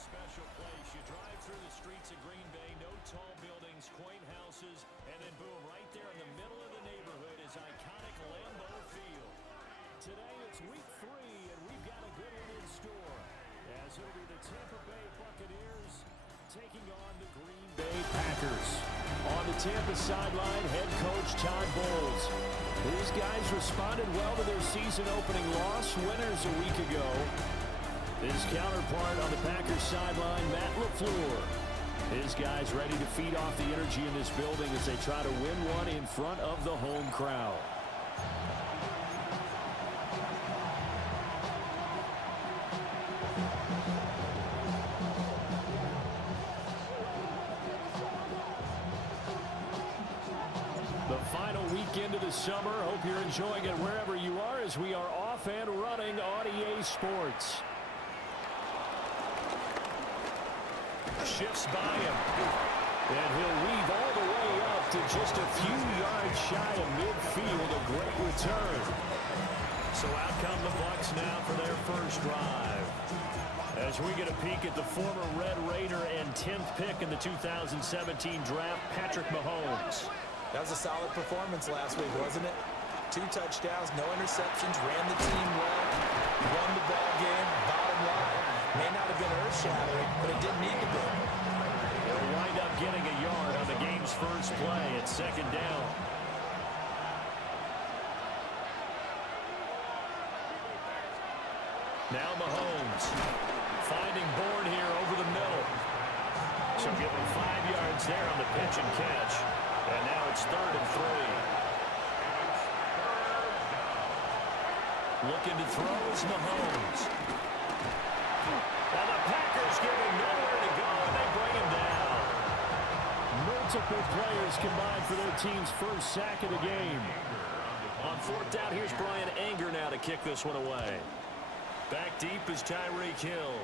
special place. You drive through the streets of Green Bay, no tall buildings, quaint houses, and then boom, right there in the middle of the neighborhood is iconic Lambeau Field. Today it's week 3, and we've got a good one in store, as it'll be the Tampa Bay Buccaneers taking on the Green Bay Packers. On the Tampa sideline, head coach Todd Bowles. These guys responded well to their season-opening loss, winners a week ago. His counterpart on the Packers sideline, Matt LaFleur. His guys ready to feed off the energy in this building as they try to win one in front of the home crowd. The final weekend of the summer. Hope you're enjoying it wherever you are as we are off and running on EA Sports. Shifts by him, and he'll weave all the way up to just a few yards shy of midfield. A great return. So out come the Bucs now for their first drive. As we get a peek at the former Red Raider and 10th pick in the 2017 draft, Patrick Mahomes. That was a solid performance last week, wasn't it? 2 touchdowns, no interceptions, ran the team well, won the ball game. Bottom line, may not have been earth-shattering, but it didn't need to be. He'll wind up getting a yard on the game's first play at second down. Now Mahomes finding Bourne here over the middle. So give him 5 yards there on the pitch and catch. And now it's 3rd and 3. Looking to throw is Mahomes. And the Packers give him nowhere to go, and they bring him down. Multiple players combined for their team's first sack of the game. On 4th down, here's Brian Anger now to kick this one away. Back deep is Tyreek Hill.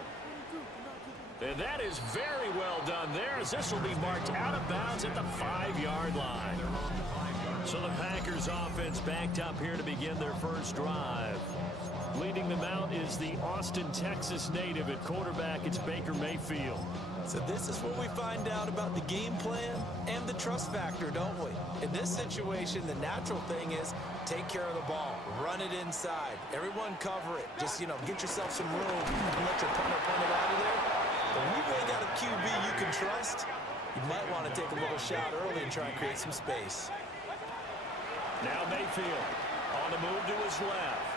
And that is very well done there, as this will be marked out of bounds at the 5-yard line. So the Packers offense backed up here to begin their first drive. Leading them out is the Austin, Texas native at quarterback. It's Baker Mayfield. So this is where we find out about the game plan and the trust factor, don't we? In this situation, the natural thing is take care of the ball, run it inside, everyone cover it. Just, get yourself some room and let your punter punt it out of there. But when you've really got a QB you can trust, you might want to take a little shot early and try and create some space. Now Mayfield on the move to his left.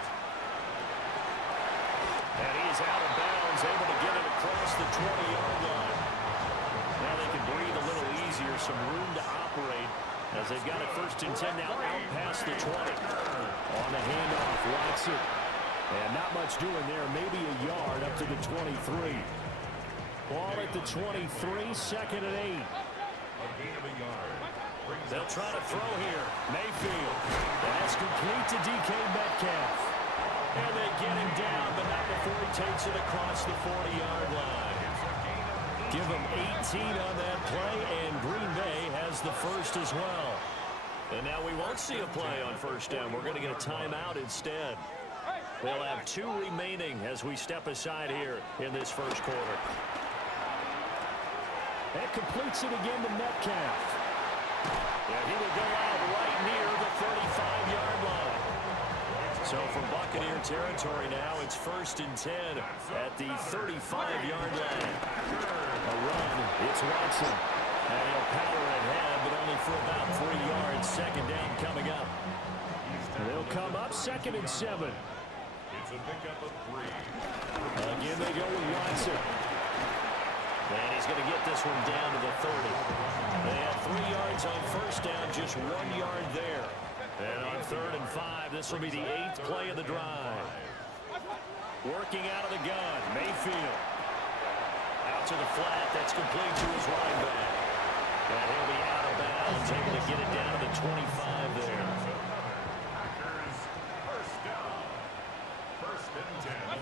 And he's out of bounds, able to get it across the 20-yard line. Now they can breathe a little easier, some room to operate as they've got it 1st and 10 now out past the 20. On the handoff, Watson. And not much doing there, maybe a yard up to the 23. Ball at the 23, 2nd and 8. They'll try to throw here. Mayfield. That's complete to DK Metcalf. And they get him down, but not before he takes it across the 40-yard line. Give him 18 on that play, and Green Bay has the first as well. And now we won't see a play on 1st down. We're going to get a timeout instead. They'll have 2 remaining as we step aside here in this first quarter. That completes it again to Metcalf. Yeah, he will go out right near the 35-yard line. So from Buccaneer territory now, it's 1st and 10 at the 35-yard line. A run, it's Watson. And he'll power ahead, but only for about 3 yards. 2nd down coming up. They'll come up 2nd and 7. It's a pickup of 3. Again, they go with Watson. And he's going to get this one down to the 30. They had 3 yards on 1st down, just 1 yard there. And on 3rd and 5, this will be the 8th play of the drive. Working out of the gun, Mayfield. Out to the flat, that's complete to his running back. And he'll be out of bounds, able to get it down to the 25 there. First down. 1st and 10.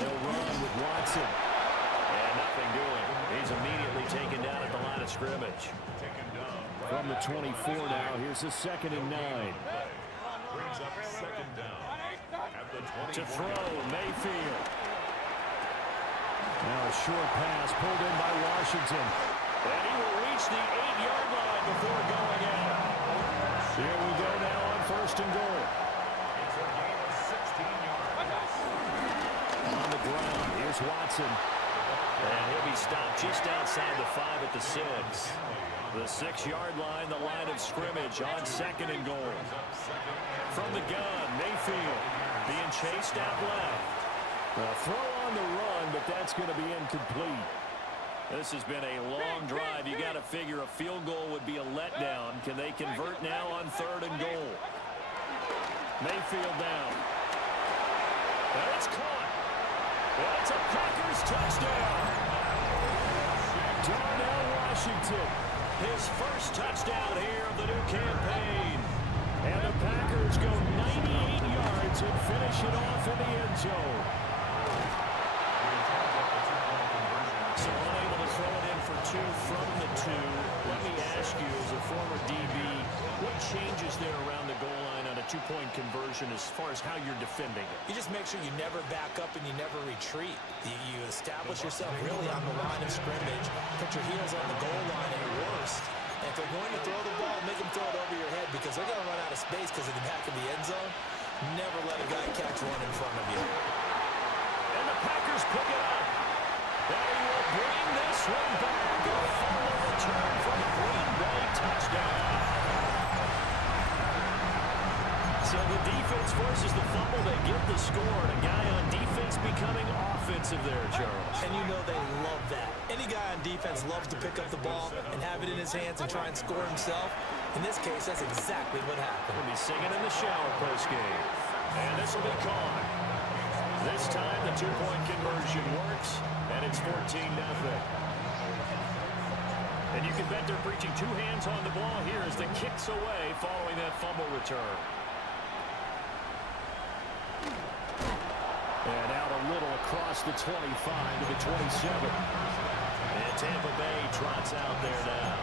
They'll run with Watson. And nothing doing. He's immediately taken down at the line of scrimmage. Taken down. From the 24 now, here's a 2nd and 9. Brings up 2nd down. At the 20. To throw, Mayfield. Now a short pass pulled in by Washington. And he will reach the 8-yard line before going out. Here we go now on first and goal. It's a gain of 16 yards. On the ground, here's Watson. And he'll be stopped just outside the 5 at the 6. The 6-yard line, the line of scrimmage on second and goal. From the gun, Mayfield being chased out left. A throw on the run, but that's going to be incomplete. This has been a long drive. You got to figure a field goal would be a letdown. Can they convert now on third and goal? Mayfield down. And it's caught. And it's a Packers touchdown. Darnell Washington, his first touchdown here of the new campaign. And the Packers go 98 yards and finish it off in the end zone. So unable to throw it in for 2 from the 2. Let me ask you, as a former DB, what changes there around the goal line on a 2-point conversion as far as how you're defending it? You just make sure you never back up and you never retreat. You establish yourself really on the line of scrimmage, put your heels on the goal line at your worst. And if they're going to throw the ball, make them throw it over your head because they're going to run out of space because of the back of the end zone. Never let a guy catch one in front of you. And the Packers pick it up. And he will bring this one back. A final return for the Green Bay touchdown. So the defense forces the fumble. They get the score. And a guy on defense becoming offensive there, Charles. And you know they love that. Any guy on defense loves to pick up the ball and have it in his hands and try and score himself. In this case, that's exactly what happened. He'll be singing in the shower postgame. And this will be caught. This time the 2-point conversion works, and it's 14-0. And you can bet they're preaching 2 hands on the ball here as the kick's away following that fumble return. And out a little across the 25 to the 27. And Tampa Bay trots out there now.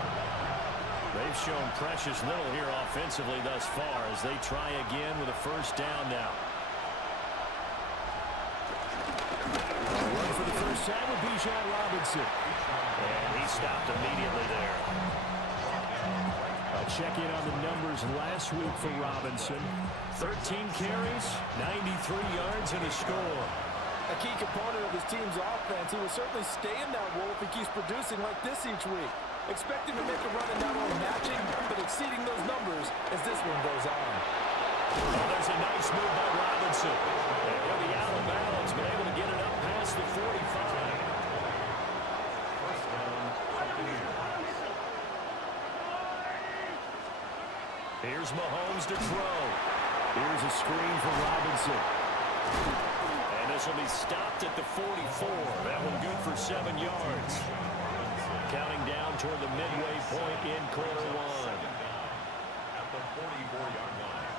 They've shown precious little here offensively thus far as they try again with a first down now. Run for the first time with Bijan Robinson. And he stopped immediately there. I'll check in on the numbers last week for Robinson. 13 carries, 93 yards, and a score. A key component of his team's offense. He will certainly stay in that role if he keeps producing like this each week. Expect him to make a run and not only matching, but exceeding those numbers as this one goes on. Oh, there's a nice move by Robinson. And he'll be out of bounds, but able to get it up past the 45. Here's Mahomes to throw. Here's a screen for Robinson. And this will be stopped at the 44. That one good for 7 yards. Counting down toward the midway point in quarter 1. At the 44-yard line.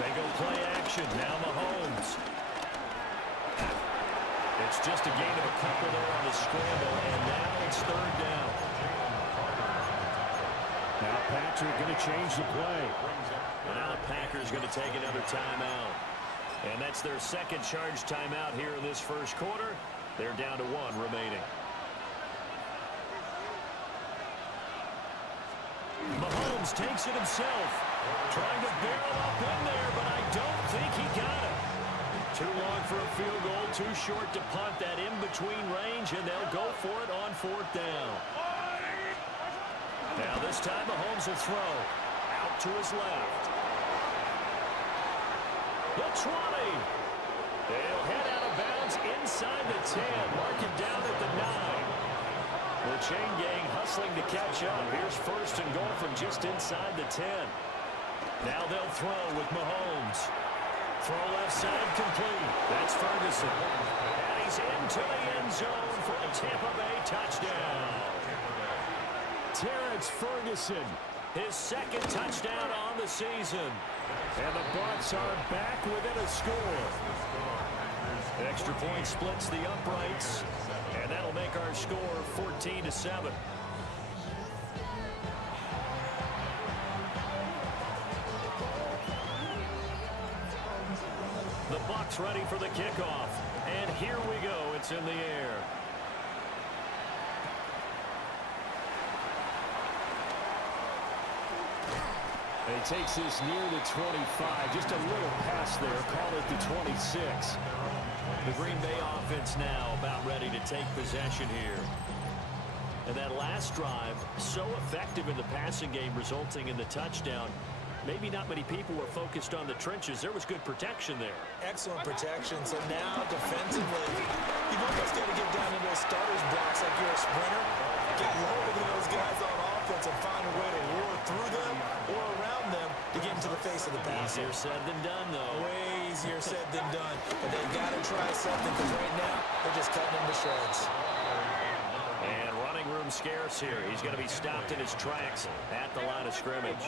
They go play action. Now Mahomes. It's just a gain of a couple there on the scramble, and now it's third down. Now Patrick going to change the play. And now the Packers going to take another timeout. And that's their second charge timeout here in this first quarter. They're down to 1 remaining. Mahomes takes it himself. Trying to barrel up in there, but I don't think he got it. Too long for a field goal, too short to punt that in-between range, and they'll go for it on 4th down. Now this time Mahomes will throw. Out to his left. The 20. They'll head out of bounds inside the 10. Mark it down at the 9. The chain gang hustling to catch up. Here's first and goal from just inside the 10. Now they'll throw with Mahomes. Throw left side complete. That's Ferguson. And he's into the end zone for a Tampa Bay touchdown. Terrence Ferguson, his second touchdown on the season. And the Bucs are back within a score. Extra point splits the uprights. And that'll make our score 14-7. ready for the kickoff. And here we go. It's in the air. And he takes this near the 25. Just a little pass there. Call it the 26. The Green Bay offense now about ready to take possession here. And that last drive, so effective in the passing game, resulting in the touchdown. Maybe not many people were focused on the trenches. There was good protection there. Excellent protection. So now defensively, you've almost got to get down into those starter's blocks like you're a sprinter. Get lower than those guys on offense and find a way to roar through them or around them to get into the face of the pass. Easier said than done, though. Way easier said than done. But they've got to try something because right now they're just cutting into shreds. And running room scarce here. He's going to be stopped in his tracks at the line of scrimmage.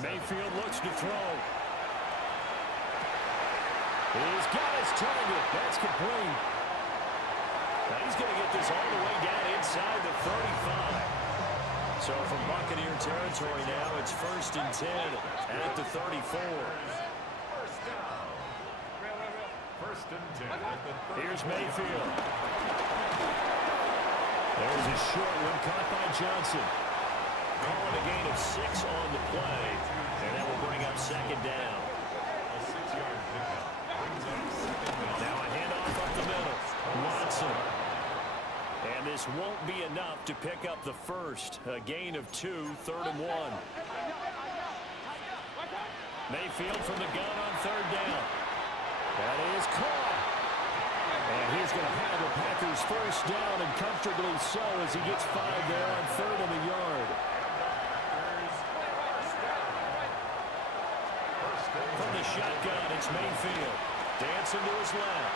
Mayfield looks to throw. He's got his target. That's complete. Now he's going to get this all the way down inside the 35. So from Buccaneer territory now, it's 1st and 10 at the 34. First and 10. Here's Mayfield. There's a short one caught by Johnson. Calling a gain of 6 on the play, and that will bring up 2nd down. A 6-yard pickup brings up 2nd down. Now a handoff up the middle. Watson. And this won't be enough to pick up the first. A gain of 2, 3rd and 1. Mayfield from the gun on 3rd down. That is caught. And he's going to have the Packers first down, and comfortably so as he gets 5 there on 3rd and the yard. From the shotgun, it's Mayfield. Dancing to his left.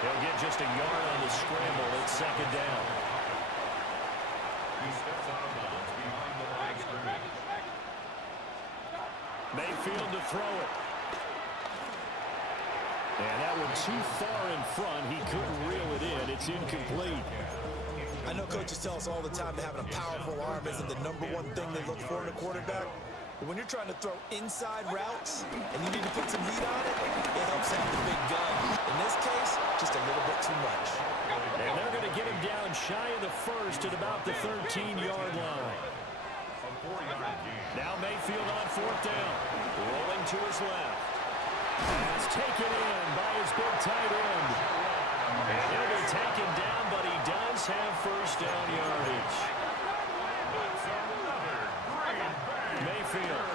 He'll get just a yard on the scramble. It's 2nd down. He steps out of bounds behind the line of scrimmage. Mayfield to throw it. And that one too far in front. He couldn't reel it in. It's incomplete. I know coaches tell us all the time that having a powerful arm isn't the #1 thing they look for in a quarterback. But when you're trying to throw inside routes and you need to put some heat on it, it helps have the big gun. In this case, just a little bit too much. And they're going to get him down shy of the first at about the 13-yard line. A 4-yard gain. Now Mayfield on 4th down. Rolling to his left. Pass taken in by his big tight end. And he'll be taken down, but he does have first down yardage. Mayfield.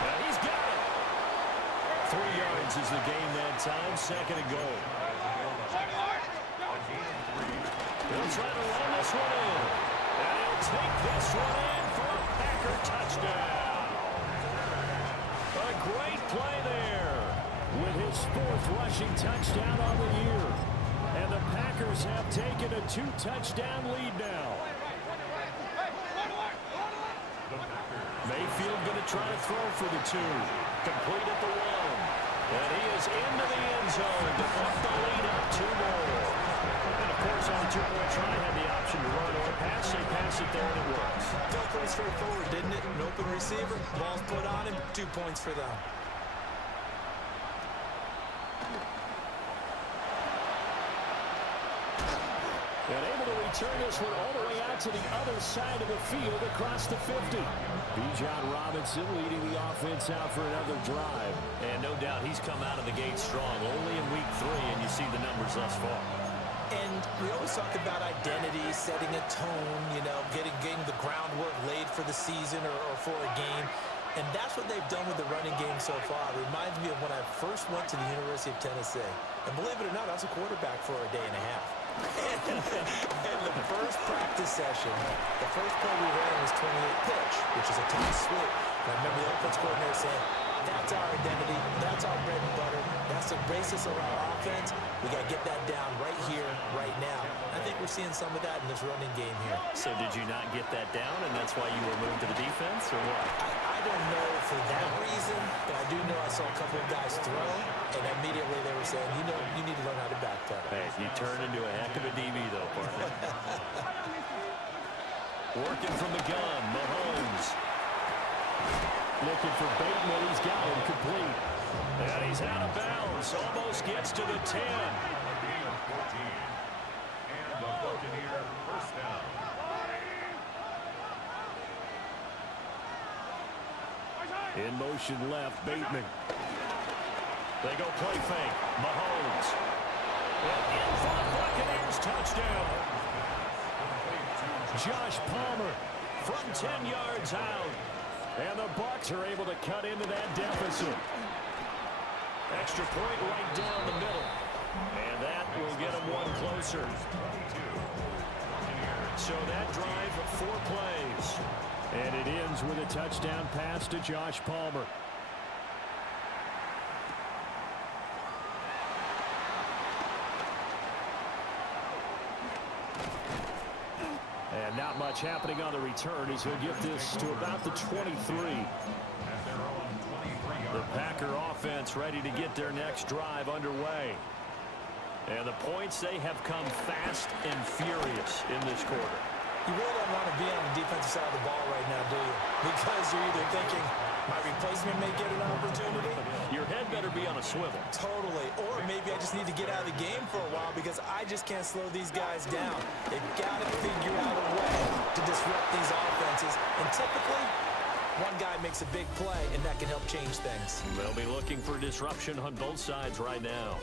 Now he's got it. 3 yards is the gain that time. 2nd and goal. He'll try to run this one in. And he'll take this one in for a Packer touchdown. A great play there with his 4th rushing touchdown on the year. And the Packers have taken a 2-touchdown lead now. Mayfield going to try to throw for the 2. Complete at the 1. And he is into the end zone to up the lead up 2 more. And of course on the 2-point try had the option to run or pass. They pass it there and it works. Felt pretty straightforward, didn't it? An open receiver, ball's put on him, 2 points for them. And able to return this one all the way out to the other side of the field across the 50. Bijan Robinson leading the offense out for another drive. And no doubt he's come out of the gate strong. Only in week 3, and you see the numbers thus far. And we always talk about identity, setting a tone, you know, getting the groundwork laid for the season or for a game. And that's what they've done with the running game so far. It reminds me of when I first went to the University of Tennessee. And believe it or not, I was a quarterback for a day and a half. And the first practice session, the first play we ran was 28 pitch, which is a tough sweep. And I remember the offense coordinator saying, that's our identity, that's our bread and butter, that's the basis of our offense. We got to get that down right here, right now. I think we're seeing some of that in this running game here. So did you not get that down, and that's why you were moved to the defense, or what? I don't know for that reason, but I do know I saw a couple of guys throw, and immediately they were saying, you know, you need to learn how to backpedal. Hey, you turn into a heck of a DB, though, partner. Working from the gun, Mahomes. Looking for Bateman. He's got him complete. And he's out of bounds. Almost gets to the 10. And the Buccaneer first down. In motion left, Bateman. They go play fake. Mahomes. And in front, Buccaneers touchdown. Josh Palmer from 10 yards out. And the Bucs are able to cut into that deficit. Extra point right down the middle. And that will get them one closer. So that drive, 4 plays. And it ends with a touchdown pass to Josh Palmer. And not much happening on the return as he'll get this to about the 23. The Packer offense ready to get their next drive underway. And the points, they have come fast and furious in this quarter. You really don't want to be on the defensive side of the ball right now, do you? Because you're either thinking, my replacement may get an opportunity. Your head better be on a swivel. Totally. Or maybe I just need to get out of the game for a while because I just can't slow these guys down. They've got to figure out a way to disrupt these offenses. And typically, one guy makes a big play, and that can help change things. They'll be looking for disruption on both sides right now.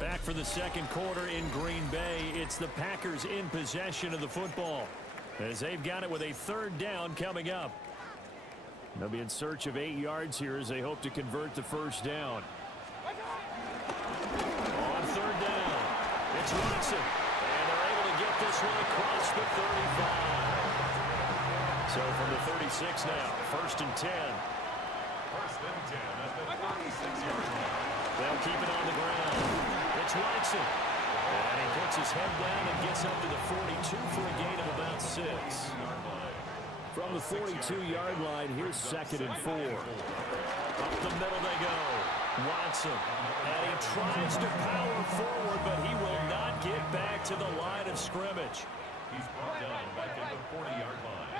Back for the second quarter in Green Bay. It's the Packers in possession of the football as they've got it with a third down coming up. They'll be in search of 8 yards here as they hope to convert the first down. On third down, it's Watson. And they're able to get this one across the 35. So from the 36 now, first and 10. First and 10 at the 36-yard line. They'll keep it on the ground. It's Watson. And he puts his head down and gets up to the 42 for a gain of about 6. From the 42-yard line, here's second and 4. Up the middle they go. Watson. And he tries to power forward, but he will not get back to the line of scrimmage. He's brought down back at the 40-yard line.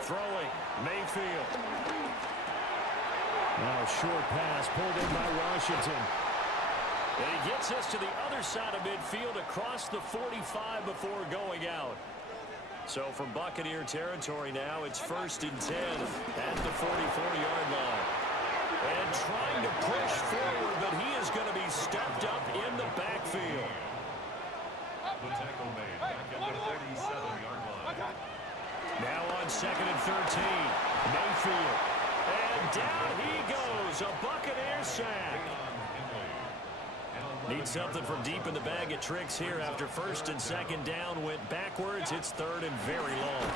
Throwing, Mayfield. Now a short pass pulled in by Washington. And he gets us to the other side of midfield across the 45 before going out. So from Buccaneer territory now, it's first and 10 at the 44-yard line. And trying to push forward, but he is going to be stuffed up in the backfield. The tackle made back at the 37-yard line. Now on second and 13, Mayfield. And down he goes, a Buccaneer sack. Need something from deep in the bag of tricks here after first and second down went backwards. It's third and very long.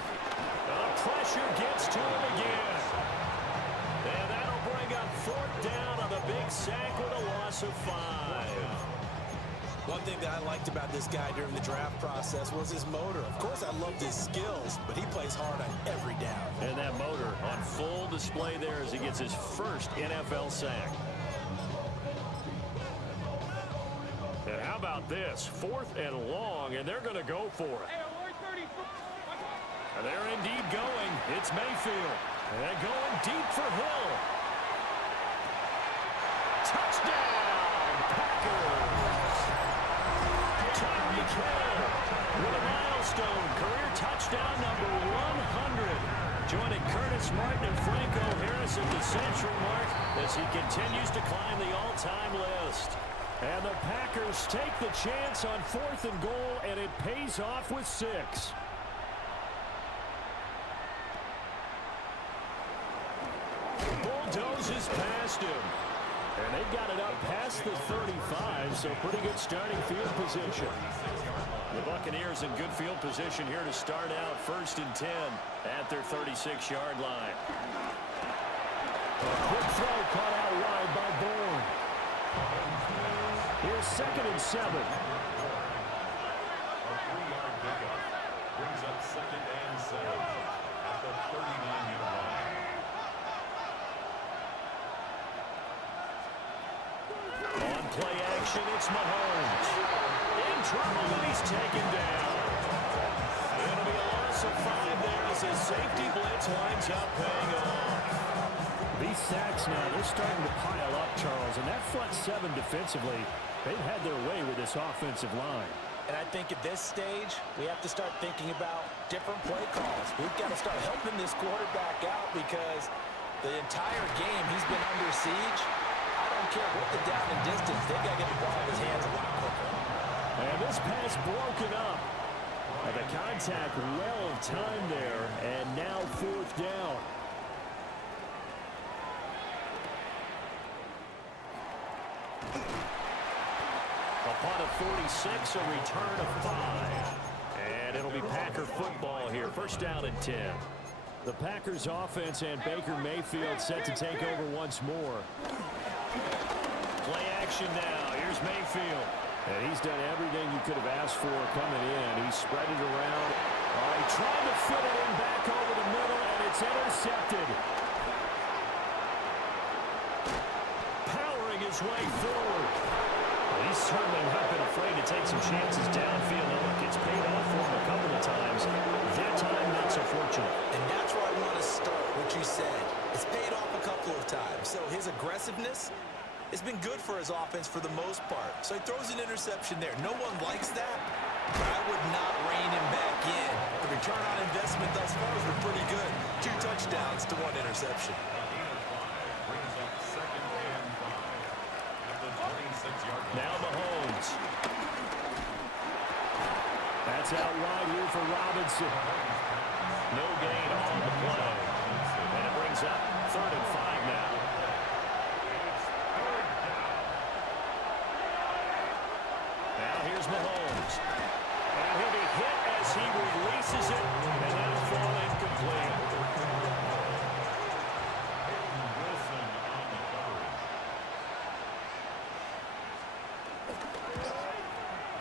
Pressure gets to him again. And that'll bring up fourth down on the big sack with a loss of 5. One thing that I liked about this guy during the draft process was his motor. Of course, I loved his skills, but he plays hard on every down. And that motor on full display there as he gets his first NFL sack. And how about this? Fourth and long, and they're going to go for it. And they're indeed going. It's Mayfield. And going deep for Hill. Touchdown, Packers! Tyreek Hill with a milestone career touchdown number 100. Joining Curtis Martin and Franco Harris at the century mark as he continues to climb the all-time list. And the Packers take the chance on fourth and goal, and it pays off with 6. Bulldozes past him. And they've got it up past the 35, so pretty good starting field position. The Buccaneers in good field position here to start out first and 10 at their 36-yard line. Quick throw caught out wide by Bourne. Here's second and 7. A 3-yard pickup brings up second and 7 at the 39-yard line. On play action, it's Mahomes. In trouble, and he's taken down. loss of 5 there as his safety blitz winds up paying off. These sacks now, they're starting to pile up, Charles, and that front seven defensively, they've had their way with this offensive line. And I think at this stage, we have to start thinking about different play calls. We've got to start helping this quarterback out because the entire game he's been under siege. I don't care what the down and distance, they got to get the ball in his hands a lot quicker. And this pass broken up. And the contact well timed there, and now 4th down. A punt of 46, a return of 5. And it'll be Packer football here. First down and 10. The Packers offense and Baker Mayfield set to take over once more. Play action now. Here's Mayfield. And he's done everything you could have asked for coming in. He's spread it around. Oh, he tried to fit it in back over the middle, and it's intercepted. Powering his way forward. Well, he's certainly not been afraid to take some chances downfield. Now, look, it's paid off for him a couple of times. That time, not so fortunate. And that's where I want to start, what you said. It's paid off a couple of times. So his aggressiveness has been good for his offense for the most part. So he throws an interception there. No one likes that, but I would not rein him back in. The return on investment thus far has been pretty good. 2 touchdowns to 1 interception. Now Mahomes. That's out wide here for Robinson. No gain on the play. And it brings up 3rd and 5 now. Now here's Mahomes. And he'll be hit as he releases it. And that'll fall incomplete.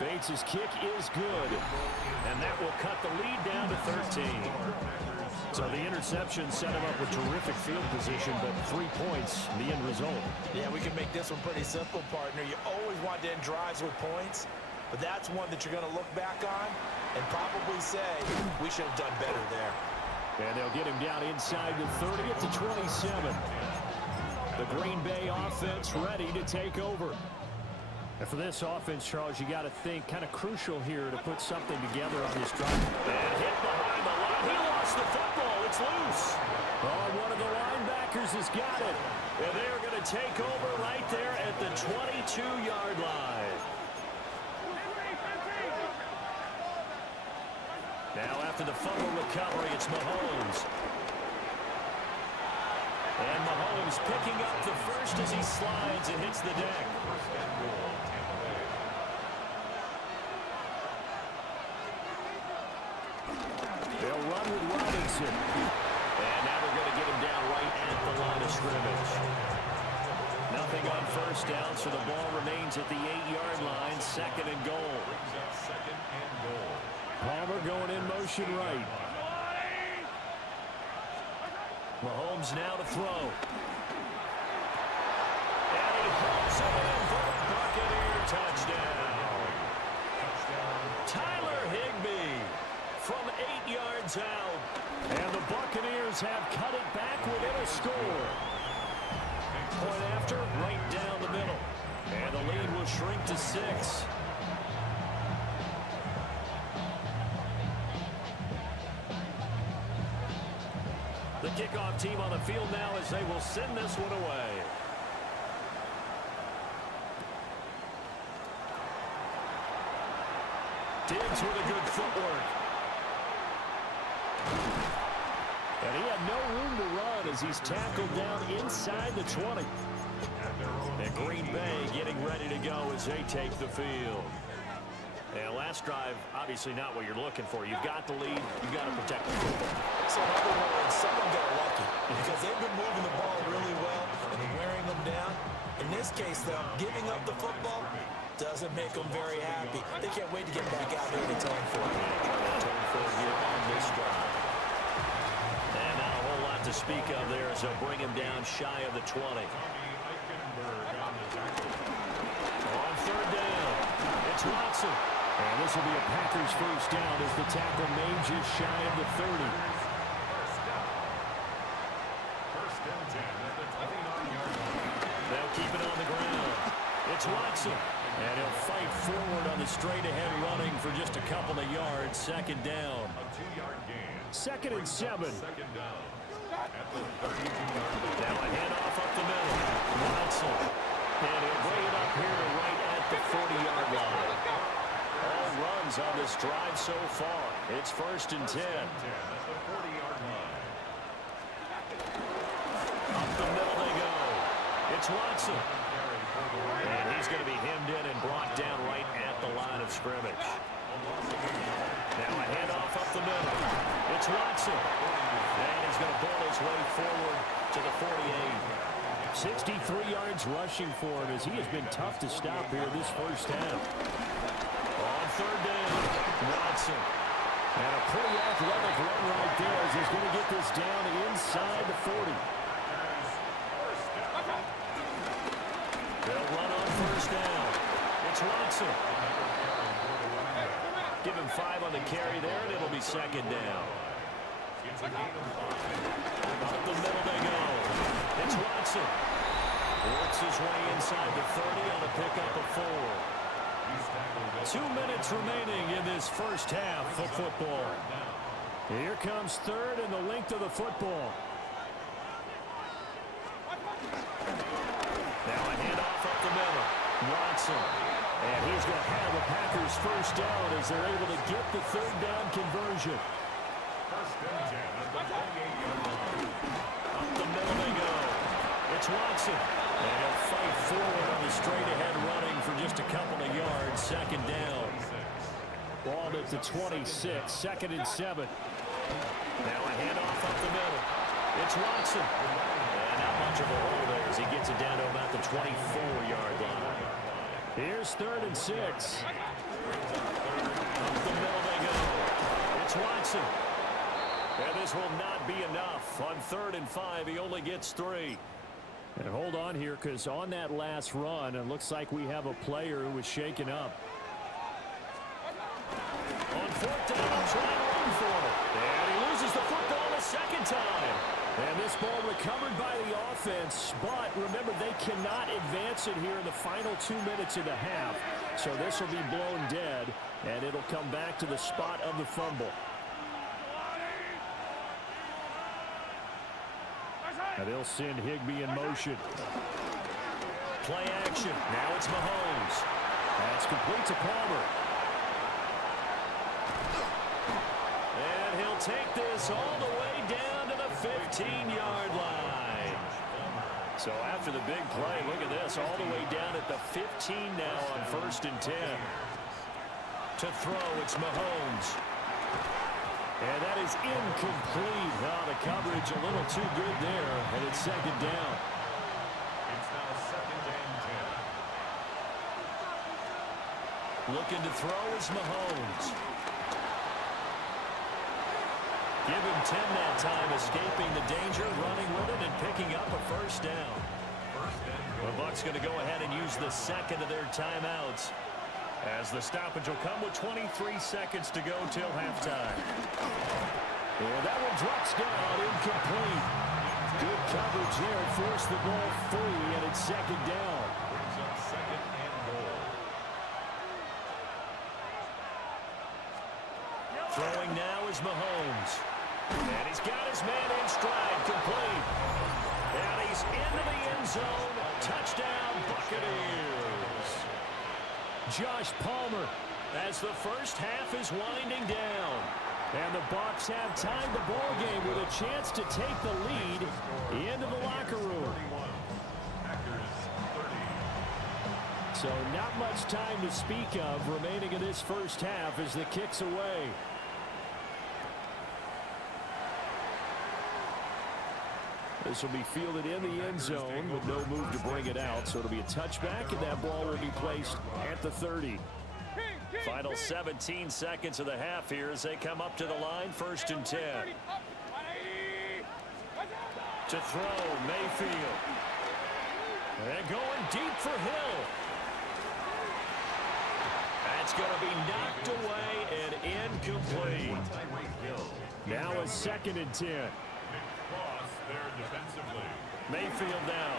Bates' kick is good. And that will cut the lead down to 13. So the interception set him up with terrific field position, but 3 points, the end result. Yeah, we can make this one pretty simple, partner. You always want to end drives with points, but that's one that you're going to look back on and probably say, we should have done better there. And they'll get him down inside the 30 to 27. The Green Bay offense ready to take over. And for this offense, Charles, you got to think kind of crucial here to put something together on this drive. And hit behind the line. He lost the football. It's loose. Oh, one of the linebackers has got it. And they are going to take over right there at the 22-yard line. Now after the fumble recovery, it's Mahomes. And Mahomes picking up the first as he slides and hits the deck. They'll run with Robinson. And now they're going to get him down right at the line of scrimmage. Nothing on first down, so the ball remains at the 8-yard line, 2nd and goal. Palmer going in motion right. Mahomes now to throw. And he pulls it in for a Buccaneer touchdown. Tyler Higbee from 8 yards out. And the Buccaneers have cut it back within a score. Point after, right down the middle. And the lead will shrink to 6. The kickoff team on the field now as they will send this one away. Diggs with a good footwork. And he had no room to run as he's tackled down inside the 20. And Green Bay getting ready to go as they take the field. And last drive, obviously not what you're looking for. You've got the lead. You've got to protect the football. So in other words, someone got lucky because they've been moving the ball really well and wearing them down. In this case, though, giving up the football doesn't make them very happy. They can't wait to get back out there and atone for it. Turn forward here on this drive. And not a whole lot to speak of there as they'll bring him down shy of the 20. On 3rd down, it's Watson. And this will be a Packers first down as the tackle made just shy of the 30. First and 10 at the 29-yard line. They'll keep it on the ground. It's Watson. And he'll fight forward on the straight-ahead running for just a couple of yards. Second down. A 2-yard gain. Second and 7. Second down at the 32-yard line. Now a handoff up the middle. Watson. And he'll bring it up here right at the 40-yard line. All runs on this drive so far. It's first and 10. At the 40-yard line. Up the middle they go. It's Watson. And he's going to be hemmed in and brought down right at the line of scrimmage. Now a handoff up the middle. It's Watson. And he's going to ball his way forward to the 48. 63 yards rushing for him as he has been tough to stop here this first half. On third down, Watson. And a pretty athletic run right there as he's going to get this down inside the 40. They'll run on first down. It's Watson. Give him 5 on the carry there, and it'll be second down. It's a gain of 5. Up the middle they go. It's Watson. Works his way inside the 30 on a pickup of 4. 2 minutes remaining in this first half of football. Here comes third and the length of the football. Now a handoff up the middle. Watson. And he's going to have the Packers first down as they're able to get the third down conversion. First and 10 at the 28-yard line. Up the middle they go. It's Watson. And he'll fight forward on the straight-ahead running for just a couple of yards. Second down. Ball at the 26. Second and 7. Now a handoff up the middle. It's Watson. And not much of a hole there as he gets it down to about the 24-yard line. Here's third and 6. Up the middle they go. It's Watson. And this will not be enough. On third and 5, he only gets 3. And hold on here, because on that last run, it looks like we have a player who was shaken up. On fourth down, trying to run for it. And he loses the football a second time. And this ball recovered by the offense, but remember, they cannot advance it here in the final 2 minutes of the half. So this will be blown dead, and it'll come back to the spot of the fumble. And they'll send Higbee in motion. Play action. Now it's Mahomes. That's complete to Palmer. And he'll take this all the way down to the 15-yard line. So after the big play, look at this, all the way down at the 15 now on first and 10. To throw, it's Mahomes. And that is incomplete. Oh, the coverage a little too good there, and it's second down. It's now second and 10. Looking to throw is Mahomes. Give him 10 that time, escaping the danger, running with it, and picking up a first down. The Bucs going to go ahead and use the second of their timeouts, as the stoppage will come with 23 seconds to go till halftime. And that one drops down, incomplete. Good coverage there, forced the ball free, and it's second down. Brings up second and goal. Throwing now is Mahomes. And he's got his man in stride, complete. And he's into the end zone. Touchdown, Buccaneers. Josh Palmer as the first half is winding down. And the Bucs have tied the ball game with a chance to take the lead into the locker room. Packers 30. So not much time to speak of remaining in this first half as the kick's away. This will be fielded in the end zone with no move to bring it out. So it'll be a touchback, and that ball will be placed at the 30. Final 17 seconds of the half here as they come up to the line, first and 10. To throw, Mayfield. And going deep for Hill. It's going to be knocked away and incomplete. Now a 2nd and 10. Cross there defensively. Mayfield now.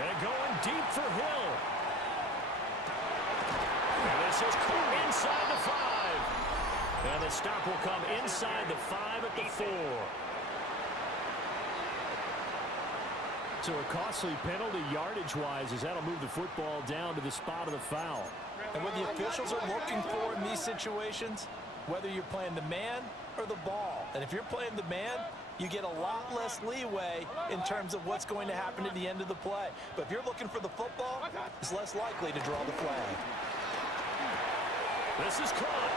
And going deep for Hill. And this is caught inside the 5. And the stop will come inside the 5 at the 4. So a costly penalty yardage-wise as that'll move the football down to the spot of the foul. And what the officials are looking for in these situations, whether you're playing the man or the ball. And if you're playing the man, you get a lot less leeway in terms of what's going to happen at the end of the play. But if you're looking for the football, it's less likely to draw the flag. This is caught.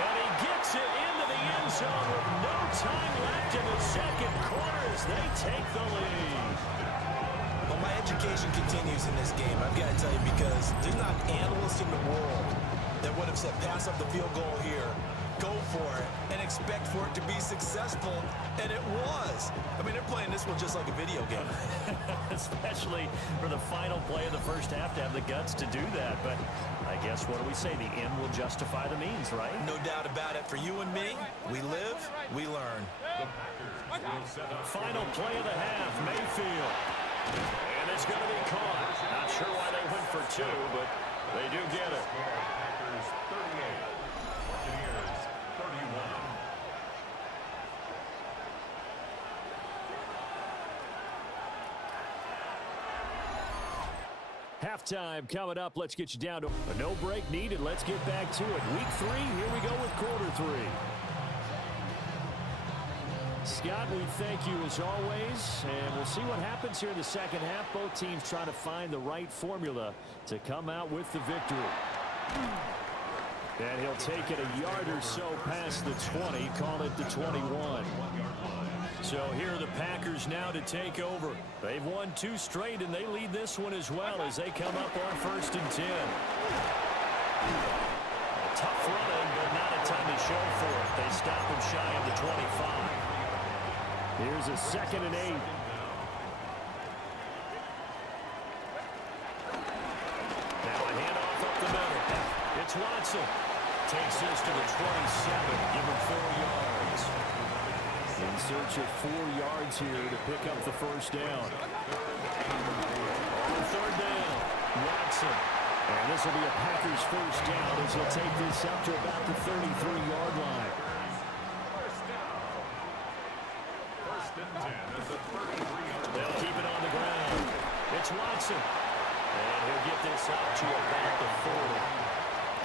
And he gets it into the end zone with no time left in the second quarter as they take the lead. Well, my education continues in this game, I've got to tell you, because there's not an analyst in the world that would have said pass up the field goal here, go for it, and expect for it to be successful, and it was. I mean, they're playing this one just like a video game. Especially for the final play of the first half to have the guts to do that. But I guess, what do we say? The end will justify the means, right? No doubt about it. For you and me, we live, we learn. Final play of the half, Mayfield. And it's going to be caught. Not sure why they went for 2, but they do get it. Packers 38, Buccaneers 31. Halftime coming up. Let's get you down to a no break needed. Let's get back to it. Week 3, here we go with quarter 3. Scott, we thank you as always, and we'll see what happens here in the second half. Both teams trying to find the right formula to come out with the victory. And he'll take it a yard or so past the 20, call it the 21. So here are the Packers now to take over. They've won 2 straight, and they lead this one as well as they come up on 1st and 10. Tough running, but not a ton to show for it. They stop him shy of the 25. Here's a 2nd and 8. Now a handoff up the middle. It's Watson. Takes this to the 27. Give him 4 yards. In search of 4 yards here to pick up the first down. On 3rd down, Watson. And this will be a Packers first down as he'll take this up to about the 33-yard line. They'll keep it on the ground. It's Watson. And he'll get this up to about the 40.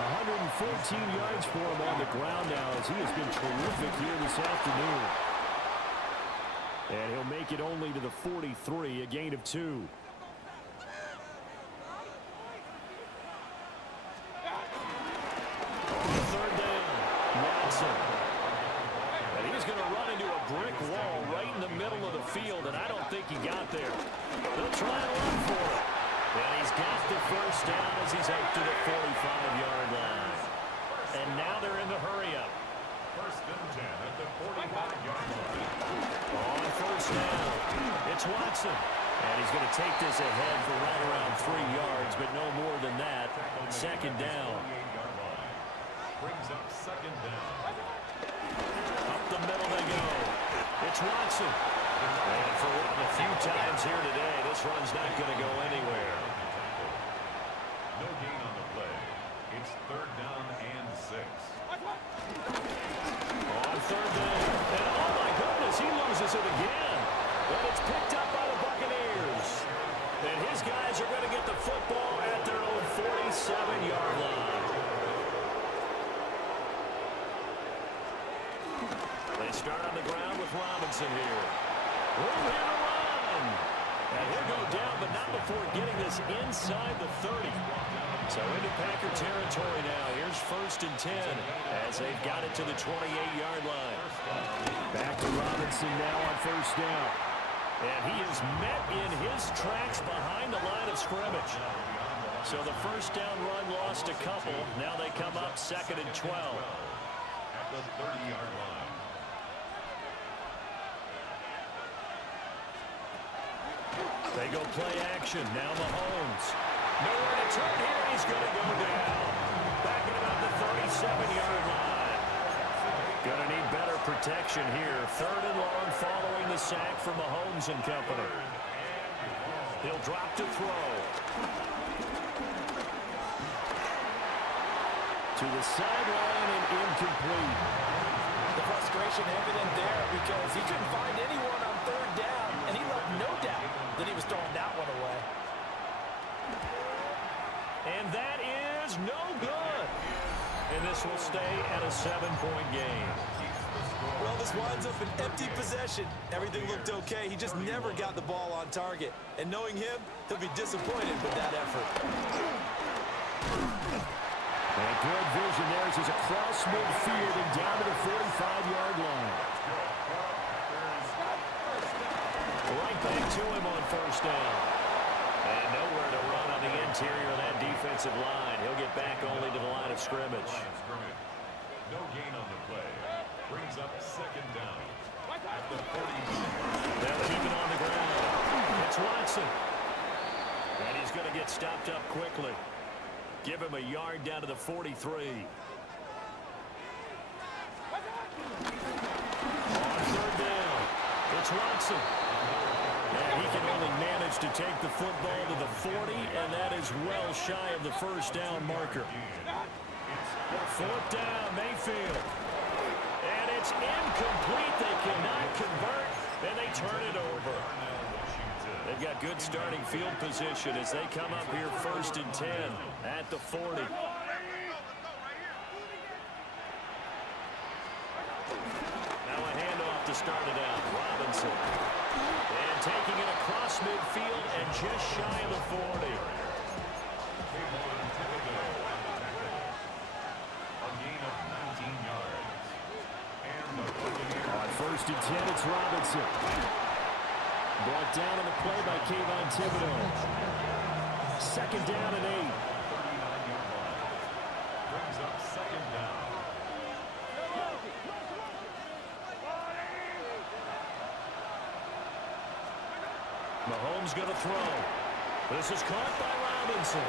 114 yards for him on the ground now as he has been terrific here this afternoon. And he'll make it only to the 43, a gain of 2. On 3rd down, Watson. And he's going to run into a brick wall right in the middle of the field, and I don't think he got there. They'll try and run for it. And he's got the first down as he's up to the 45-yard line. And now they're in the hurry-up. 1st and 10 at the 45-yard line. On 1st down, it's Watson. And he's going to take this ahead for right around 3 yards, but no more than that. 2nd down. Brings up 2nd down. Up the middle they go. It's Watson. And for one of the few times here today, this run's not going to go anywhere. No gain on the play. It's 3rd down and 6. On 3rd down. And oh my goodness, he loses it again. But it's picked up by the Buccaneers. And his guys are going to get the football at their own 47-yard line. They start on the ground with Robinson here. Room here to run. And he'll go down, but not before getting this inside the 30. So into Packer territory now. Here's 1st and 10 as they've got it to the 28-yard line. Back to Robinson now on 1st down. And he is met in his tracks behind the line of scrimmage. So the 1st down run lost a couple. Now they come up 2nd and 12. At the 30-yard line. They go play action. Now Mahomes. Nowhere to turn here. He's going to go down. Back at about the 37-yard line. Going to need better protection here. 3rd and long following the sack from Mahomes and company. He'll drop to throw. To the sideline and incomplete. The frustration evident there because he couldn't find anyone on 3rd down, and he left no doubt that he was throwing that one away. And that is no good. And this will stay at a 7-point game. Well, this winds up an empty possession. Everything looked okay. He just never got the ball on target. And knowing him, he'll be disappointed with that effort. And good vision there as he's across midfield and down to the 45-yard line. Right back to him on 1st down. And nowhere to run on the interior of that defensive line. He'll get back only to the line of scrimmage. No gain on the play. Brings up 2nd down. At the 40. They'll keep it on the ground. It's Watson. And he's going to get stopped up quickly. Give him a yard down to the 43. On 3rd down, it's Watson. And he can only manage to take the football to the 40, and that is well shy of the 1st down marker. 4th down, Mayfield. And it's incomplete. They cannot convert, and they turn it over. They've got good starting field position as they come up here 1st and 10 at the 40. Now a handoff to start it out. Robinson. And taking it across midfield and just shy of the 40. A gain of 19 yards. On 1st and 10, it's Robinson. Brought down on the play by Kayvon Thibodeau. 2nd down and 8. Brings up 2nd down. Mahomes going to throw. This is caught by Robinson.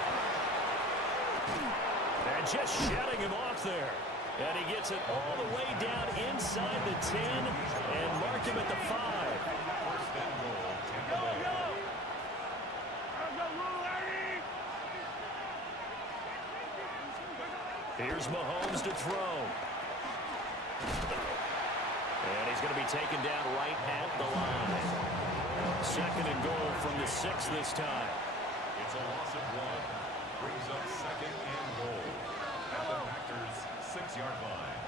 And just shutting him off there. And he gets it all the way down inside the 10 and mark him at the 5. Here's Mahomes to throw. And he's going to be taken down right at the line. 2nd and goal from the 6 this time. It's a loss of 1. Brings up 2nd and goal. At the Packers' 6-yard line.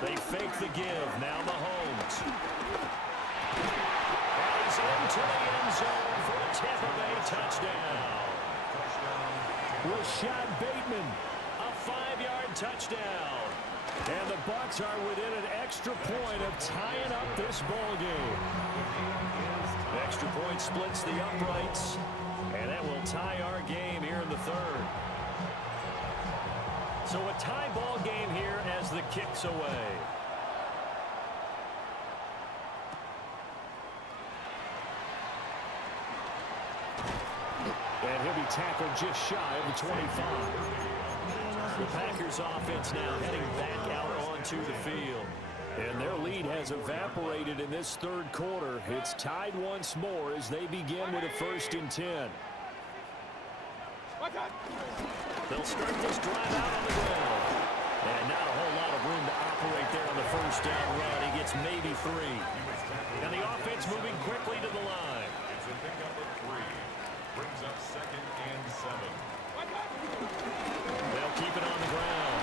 They fake the give. Now Mahomes. And he's into the end zone for a Tampa Bay touchdown. Rashad Bateman, a 5-yard touchdown. And the Bucs are within an extra point of tying up this ball game. Extra point splits the uprights, and that will tie our game here in the 3rd. So a tie ball game here as the kick's away. And he'll be tackled just shy of the 25. The Packers offense now heading back out onto the field. And their lead has evaporated in this 3rd quarter. It's tied once more as they begin with a 1st and 10. They'll start this drive out on the ground. And not a whole lot of room to operate there on the 1st down run. He gets maybe 3. And the offense moving quickly to the line. It's a pickup of 3. Brings up 2nd and 7. They'll keep it on the ground.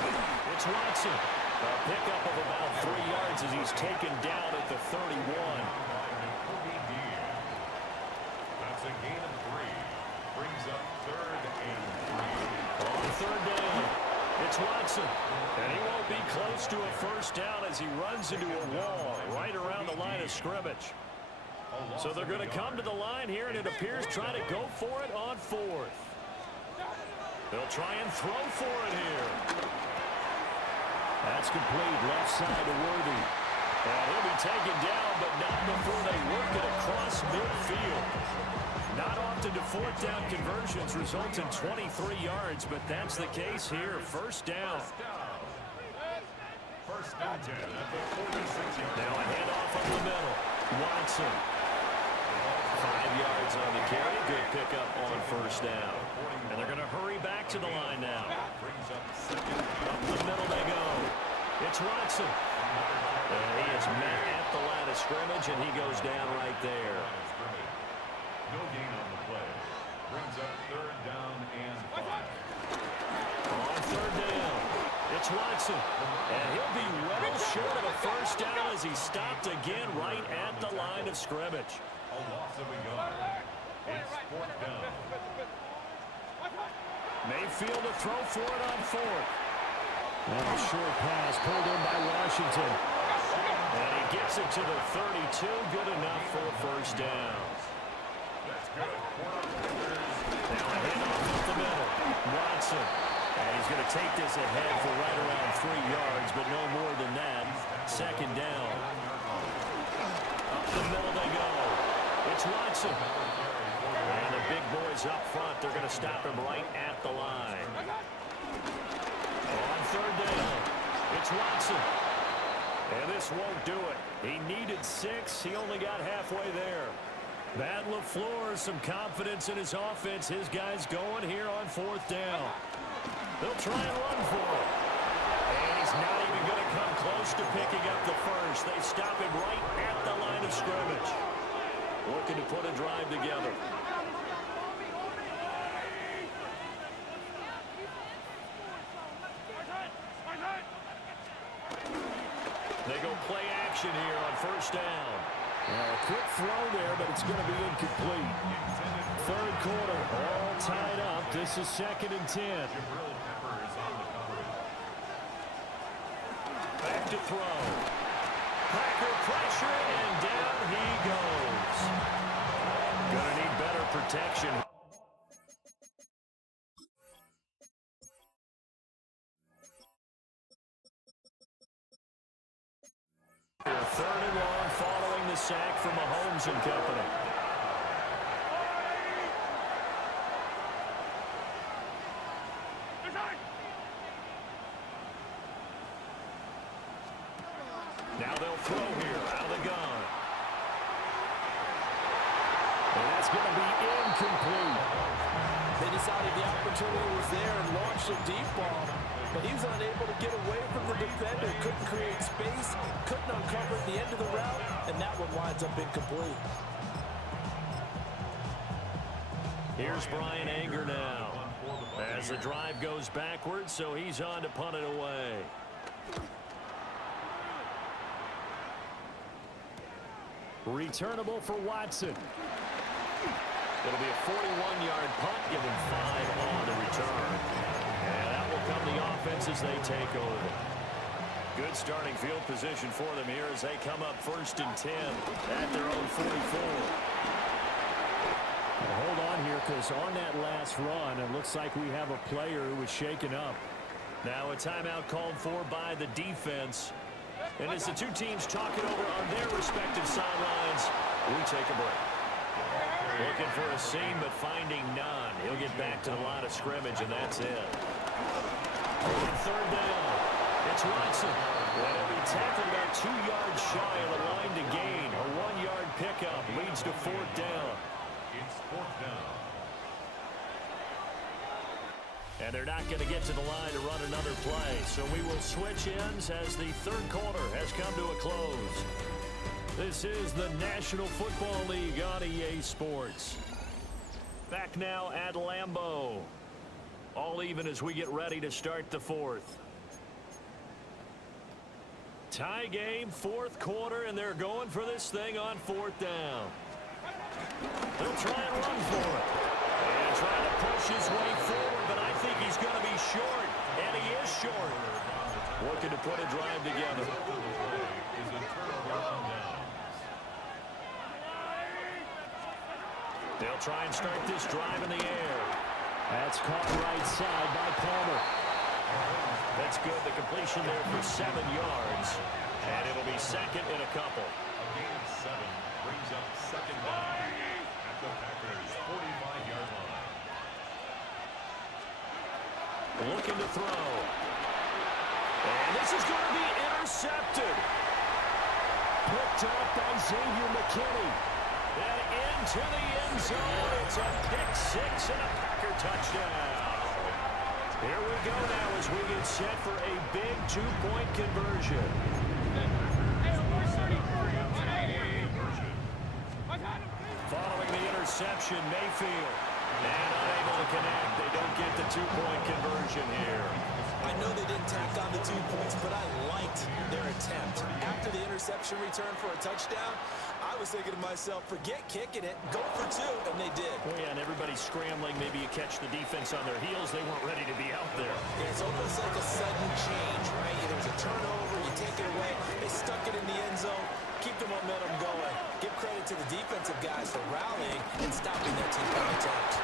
It's Watson. A pickup of about 3 yards as he's taken down at the 31. That's a gain of 3. Brings up 3rd and 3. On 3rd down, it's Watson. And he won't be close to a 1st down as he runs into a wall right around the line of scrimmage. So they're going to come to the line here, and it appears trying to go for it on 4th. They'll try and throw for it here. That's complete, left side to Worthy. And he'll be taken down, but not before they work it across midfield. Not often do fourth down conversions result in 23 yards, but that's the case here. First down. First and 10 at the 46-yard. Now a handoff up the middle. Watson. 5 yards on the carry. Good pickup on first down. And they're going to hurry back to the line now. Brings up second. Up the middle they go. It's Watson. And he is met at the line of scrimmage, and he goes down right there. No gain on the play. Brings up third down and 5. On third down, it's Watson. And he'll be well short of a first down as he stopped again right at the line of scrimmage. A loss of a yard. It's fourth down. Mayfield to throw for it on fourth. And a short pass pulled in by Washington. And he gets it to the 32. Good enough for a first down. That's good. Now a handoff up the middle. Watson. And he's going to take this ahead for right around 3 yards, but no more than that. Second down. Up the middle they go. It's Watson. And the big boys up front, they're going to stop him right at the line. On third down, it's Watson. And this won't do it. He needed 6. He only got halfway there. Matt LaFleur, some confidence in his offense. His guys going here on fourth down. They'll try and run for it. And he's not even going to come close to picking up the first. They stop him right at the line of scrimmage. Looking to put a drive together. They go play action here on first down. A quick throw there, but it's going to be incomplete. Third quarter, all tied up. This is second and 10. Back to throw. Packer pressure, and down he goes. Gonna need better protection. Third and long following the sack from Mahomes and company. Now they'll throw here out of the gun. And that's going to be incomplete. They decided the opportunity was there and launched a deep ball, but he was unable to get away from the defender. Couldn't create space, couldn't uncover at the end of the route, and that one winds up incomplete. Here's Brian Anger now. As the drive goes backwards, so he's on to punt it away. Returnable for Watson. It'll be a 41-yard punt, give him 5 on the return. And that will come the offense as they take over. Good starting field position for them here as they come up first and 10 at their own 44. Well, hold on here, because on that last run, it looks like we have a player who was shaken up. Now a timeout called for by the defense. And as the two teams talk it over on their respective sidelines, we take a break. Looking for a seam, but finding none. He'll get back to the line of scrimmage, and that's it. On third down, it's Watson. And he'll be tackled about 2 yards shy of the line to gain. A 1-yard pickup leads to fourth down. It's fourth down. And they're not going to get to the line to run another play. So we will switch ends as the third quarter has come to a close. This is the National Football League on EA Sports. Back now at Lambeau. All even as we get ready to start the fourth. Tie game, fourth quarter, and they're going for this thing on fourth down. They'll try and run for it. And trying to push his way forward, but I think he's going to be short. And he is short. Looking to put a drive together. They'll try and start this drive in the air. That's caught right side by Palmer. That's good. The completion there for 7 yards. And it'll be second and a couple. A gain of 7 brings up second down at the Packers' 45-yard line. Looking to throw. And this is going to be intercepted. Picked up by Xavier McKinney. And into the end zone. It's a pick six and a Packer touchdown. Here we go now as we get set for a big two-point conversion. Following the interception, Mayfield. And unable to connect. They don't get the two-point conversion here. I know they didn't tack on the 2 points, but I liked their attempt. After the interception return for a touchdown, I was thinking to myself, forget kicking it, go for 2, and they did. Well, yeah, and everybody's scrambling. Maybe you catch the defense on their heels. They weren't ready to be out there. Yeah, it's almost like a sudden change, right? There's a turnover, you take it away, they stuck it in the end zone, keep the momentum going. Give credit to the defensive guys for rallying and stopping that 2-point attempt.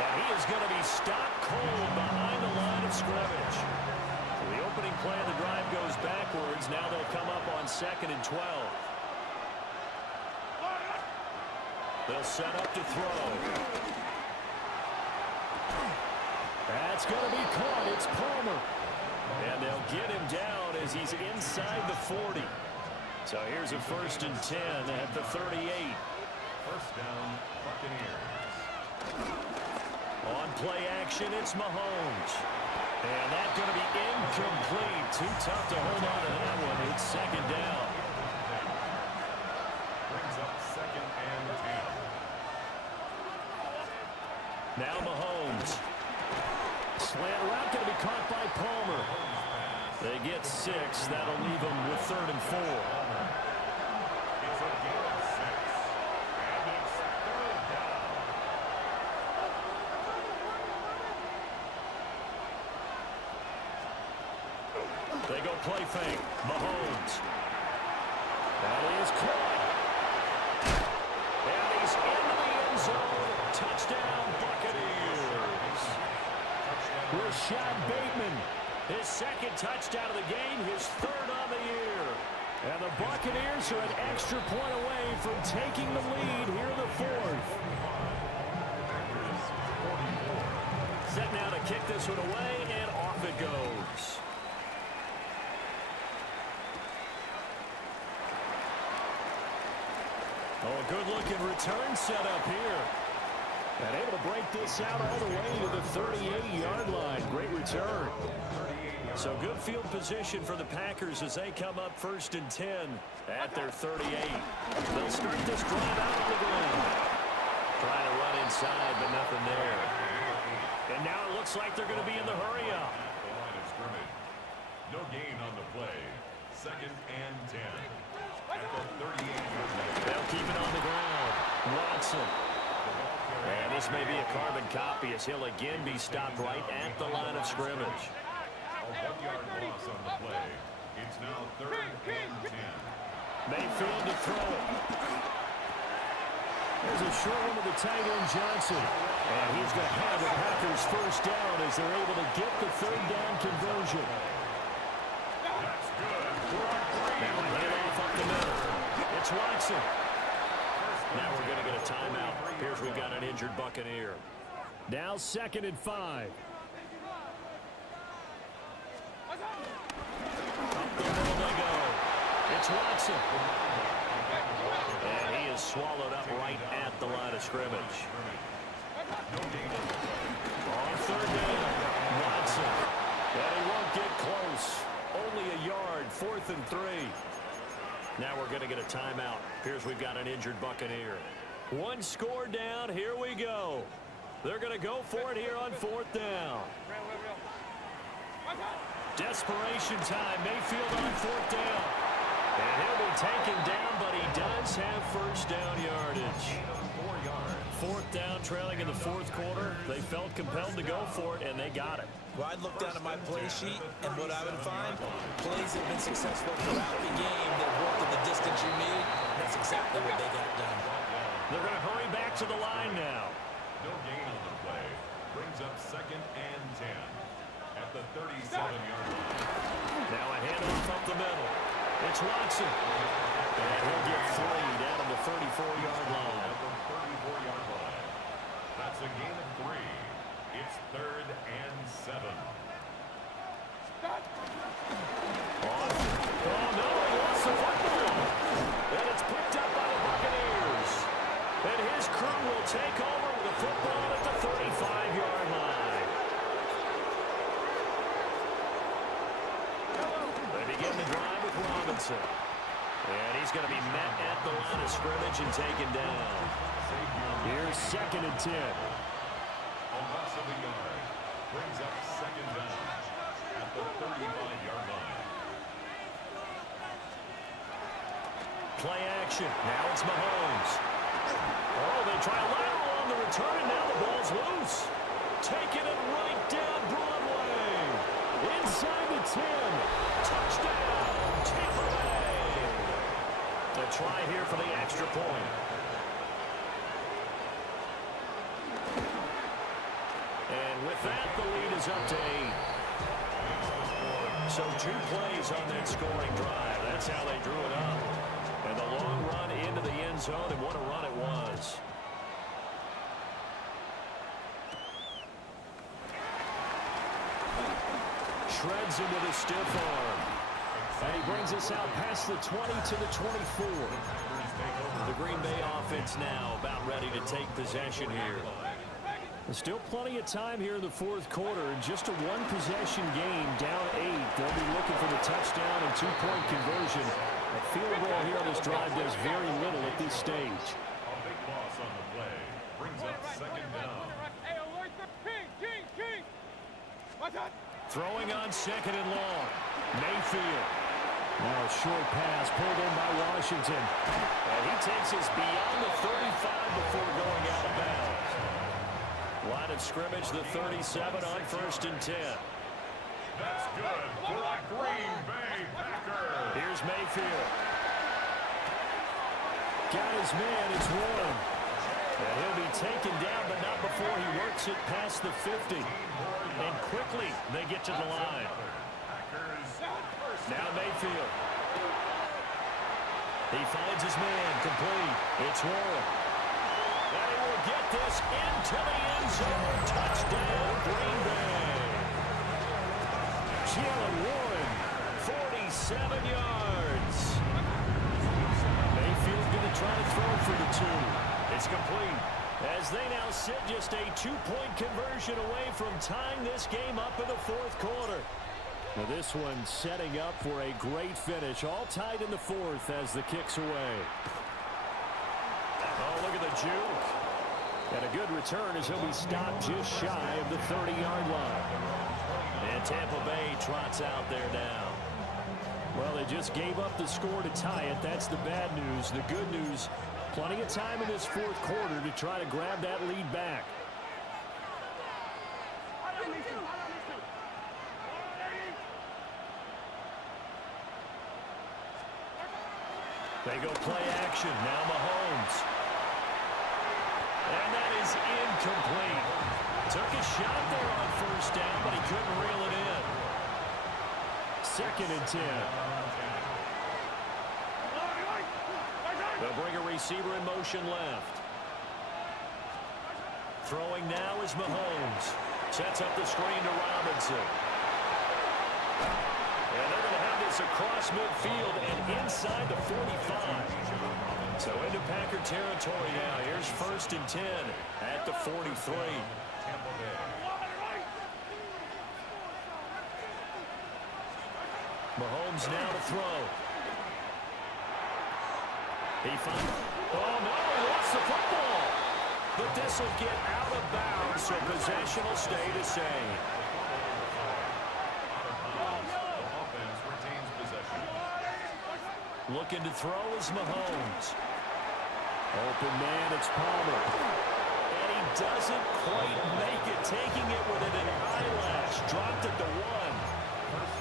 And he is going to be stopped cold behind the line of scrimmage. The opening play of the drive goes backwards. Now they'll come up on 2nd and 12. They'll set up to throw. That's going to be caught. It's Palmer. And they'll get him down as he's inside the 40. So here's a 1st and 10 at the 38. First down, Buccaneers. On play action, it's Mahomes. And that's going to be incomplete. Too tough to hold on to that one. It's 2nd down. Brings up 2nd and 10. Now Mahomes. Slant route going to be caught by Palmer. They get 6. That'll leave them with 3rd and 4. It's a gain of 6. And it's 3rd down. They go play fake. Mahomes. That is caught. And he's into the end zone. Touchdown, Buccaneers. Rashad Bateman. His 2nd touchdown of the game, his 3rd on the year. And the Buccaneers are an extra point away from taking the lead here in the 4th. Set now to kick this one away, and off it goes. Oh, a good-looking return set up here. And able to break this out all the way to the 38-yard line. Great return. So good field position for the Packers as they come up 1st and 10 at their 38. They'll start this drive out on the ground. Trying to run inside, but nothing there. And now it looks like they're going to be in the hurry-up. The line of scrimmage. No gain on the play. 2nd and 10. At the 38-yard line. They'll keep it on the ground. Watson. And this may be a carbon copy as he'll again be stopped right at the line of scrimmage. A 1-yard loss on the play. It's now 3rd and 10. Mayfield to throw it. There's a short one to the tight end, Johnson. And he's going to have the Packers 1st down as they're able to get the 3rd down conversion. That's good. Now a handoff up the middle. It's Watson. Now we're going to get a timeout. Here's we've got an injured Buccaneer. Now 2nd and 5. Up the middle they go. It's Watson. And he is swallowed up right at the line of scrimmage. On 3rd down, Watson. And he won't get close. Only a yard, 4th and 3. Now we're going to get a timeout. Appears we've got an injured Buccaneer. 1 score down. Here we go. They're going to go for it here on 4th down. Desperation time. Mayfield on 4th down. And he'll be taken down, but he does have 1st down yardage. 4 yards. 4th down, trailing in the 4th quarter. They felt compelled to go for it, and they got it. Well, I'd look down at my play sheet, and what I would find, plays have been successful throughout the game that worked in the distance you need. That's exactly what they got done. They're going to hurry back to the line now. No gain on the play. Brings up 2nd and 10. At at the 37-yard line. Now a handoff up the middle. It's Watson. And he'll get 3 down to the 34-yard line. At the 34-yard line. That's a gain of 3. It's 3rd and 7. Oh, no, he lost the football. And it's picked up by the Buccaneers. And his crew will take over with the football at the 35-yard line. They begin the drive with Robinson. And he's going to be met at the line of scrimmage and taken down. Here's 2nd and 10. A loss of a yard. Brings up 2nd down at the 35-yard line. Play action. Now it's Mahomes. Oh, they try lateral on the return, and now the ball's loose. Taking it right down Broadway. Inside the 10. Touchdown, Tampa Bay. A try here for the extra point. And with that, the lead is up to 8. So 2 plays on that scoring drive. That's how they drew it up. And the long run into the end zone, and what a run it was. Shreds him with a stiff arm. And he brings us out past the 20 to the 24. The Green Bay offense now about ready to take possession here. There's still plenty of time here in the 4th quarter. Just a 1-possession game, down 8. They'll be looking for the touchdown and 2-point conversion. A field goal here on this drive does very little at this stage. A big loss on the play. Brings up 2nd down. Throwing on 2nd and long. Mayfield. Now a short pass pulled in by Washington. And he takes us beyond the 35 before going out of bounds. Line of scrimmage, the 37 on 1st and 10. That's good for the Green Bay Packers. Here's Mayfield. Got his man, it's Warren. And he'll be taken down, but not before he works it past the 50. And quickly, they get to the line. Now Mayfield. He finds his man, complete. It's Warren. And he will get this into the end zone. Touchdown, Green Bay. Jalen Warren, 47 yards. Mayfield's going to try to throw for the 2. It's complete. As they now sit just a 2-point conversion away from tying this game up in the 4th quarter. Now this one setting up for a great finish. All tied in the 4th as the kick's away. Oh, look at the juke. And a good return as he'll be stopped just shy of the 30-yard line. And Tampa Bay trots out there now. Well, they just gave up the score to tie it. That's the bad news. The good news, plenty of time in this 4th quarter to try to grab that lead back. They go play action. Now Mahomes. And that is incomplete. Took a shot there on 1st down, but he couldn't reel it in. 2nd and 10. They'll bring a receiver in motion left. Throwing now is Mahomes. Sets up the screen to Robinson. And they're going to have this across midfield and inside the 45. So into Packer territory now. Here's 1st and 10 at the 43. Mahomes now to throw. He finds. Oh, no, he lost the football. But this will get out of bounds, so possession will stay the same. Looking to throw is Mahomes. Open man, it's Palmer. And he doesn't quite make it, taking it within an eyelash. Dropped it to 1.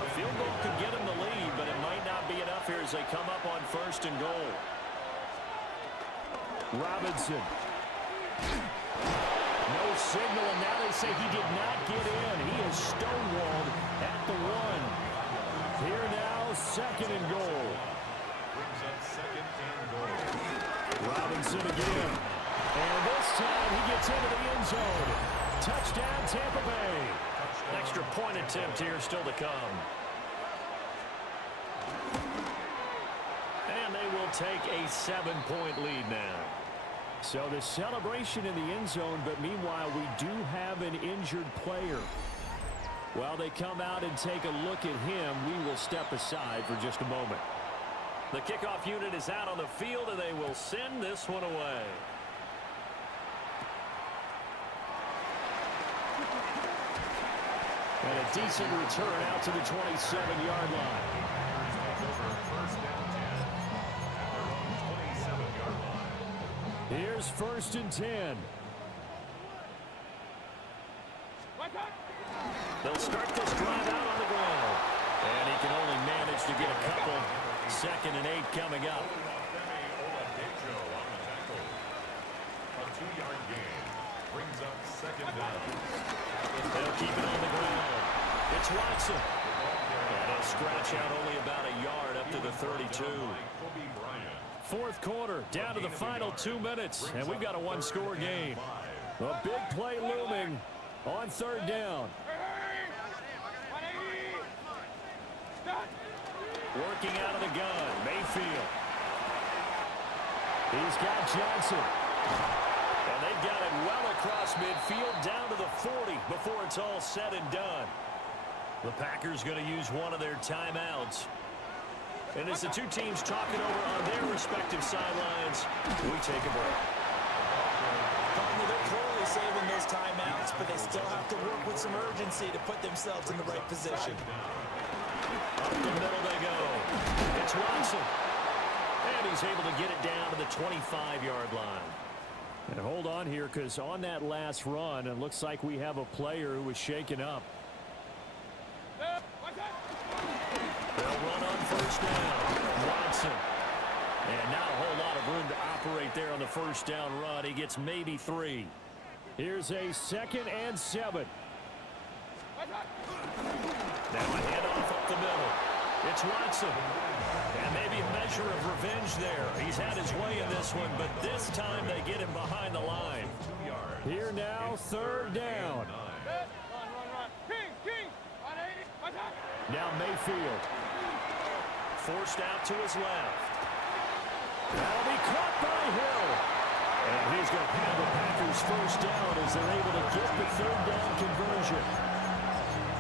A field goal could get him the lead, but it might not be enough here as they come up on 1st and goal. Robinson. No signal, and now they say he did not get in. He is stonewalled at the 1. Here now, 2nd and goal. Brings up 2nd and goal. Robinson again. And this time he gets into the end zone. Touchdown, Tampa Bay. Extra point attempt here still to come. And they will take a 7-point lead now. So the celebration in the end zone, but meanwhile we do have an injured player. While they come out and take a look at him, we will step aside for just a moment. The kickoff unit is out on the field, and they will send this one away. And a decent return out to the 27-yard line. Here's 1st and 10. They'll start this drive out on the ground. And he can only manage to get a couple. 2nd and 8 coming up. A 2-yard gain brings up 2nd down. They'll keep it on the ground. It's Watson. And he'll scratch out only about a yard up to the 32. 4th quarter, down to the final 2 minutes, and we've got a 1-score game. A big play looming on 3rd down. Working out of the gun, Mayfield. He's got Johnson. And they've got it well across midfield down to the 40 before it's all said and done. The Packers going to use one of their timeouts. And as the two teams talking over on their respective sidelines, we take a break. They're clearly saving those timeouts, but they still have to work with some urgency to put themselves in the right position. Up the middle they go. It's Watson. And he's able to get it down to the 25-yard line. And hold on here, because on that last run, it looks like we have a player who was shaken up. They'll run on 1st down. Watson. And not a whole lot of room to operate there on the 1st down run. He gets maybe 3. Here's a 2nd and 7. Now a handoff up the middle. It's Watson. And maybe a measure of revenge there. He's had his way in this one, but this time they get him behind the line. Here now, 3rd down. Now Mayfield. Forced out to his left. That'll be caught by Hill. And he's going to have the Packers 1st down as they're able to get the 3rd down conversion.